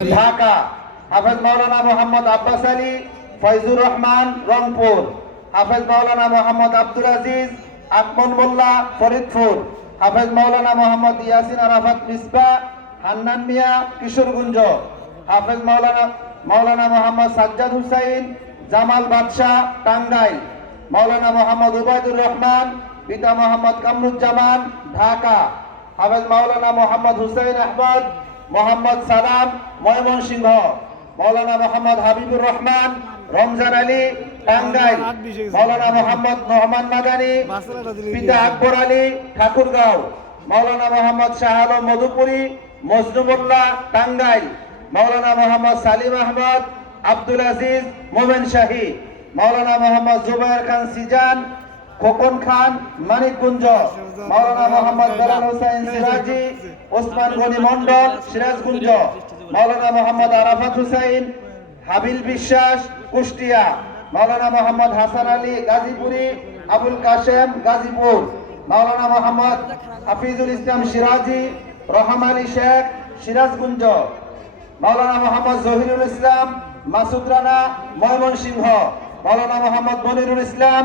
ঢাকা। হাফেজ মাওলানা মোহাম্মদ আব্বাস আলী ফয়জুর রহমান রংপুর। হাফেজ মাওলানা মোহাম্মদ আব্দুল আজিজ আকমল মোল্লা ফরিদপুর। হাফেজ মাওলানা মোহাম্মদ ইয়াসিন আরাফাত মিসবা হান্নান মিয়া কিশোরগঞ্জ। হাফেজ মাওলানা মোহাম্মদ সাজ্জাদ হুসাইন জামাল বাদশাহ টাঙ্গাইল। মাওলানা মোহাম্মদ উবাইদুর রহমান পিতা মোহাম্মদ কামরুজ্জামান ঢাকা। হাফেজ মাওলানা মোহাম্মদ হুসাইন আহমদ মোহাম্মদ সালাম ময়মনসিংহ। মাওলানা মোহাম্মদ হাবিবুর রহমান রমজান আলী টাঙ্গাইল। মাওলানা মোহাম্মদ নোহমান মাদানী পিতা আকবর আলী ঠাকুরগাঁও। মাওলানা মোহাম্মদ শাহ আলম মধুপুরী মজনুমুল্লাহ টাঙ্গাইল। মাওলানা মোহাম্মদ সালিম আহমদ আব্দুল আজিজ মোমেন শাহী। মাওলানা মোহাম্মদ জুবায়ের খান সিজান খোকন খান মানিকগঞ্জ। মাওলানা মোহাম্মদ বেলাল হোসেন সিরাজি ওসমান গনি মন্ডল সিরাজগঞ্জ। মাওলানা মোহাম্মদ আরাফাত হুসাইন হাবিল বিশ্বাস কুষ্টিয়া। মাওলানা মোহাম্মদ হাসান আলী গাজীপুরি আবুল কাশেম গাজীপুর। মাওলানা মোহাম্মদ হাফিজুল ইসলাম সিরাজি রহম আলী শেখ সিরাজগঞ্জ। মাওলানা মোহাম্মদ জহিরুল ইসলাম মাসুদ রানা ময়মনসিংহ। মাওলানা মোহাম্মদ মনিরুল ইসলাম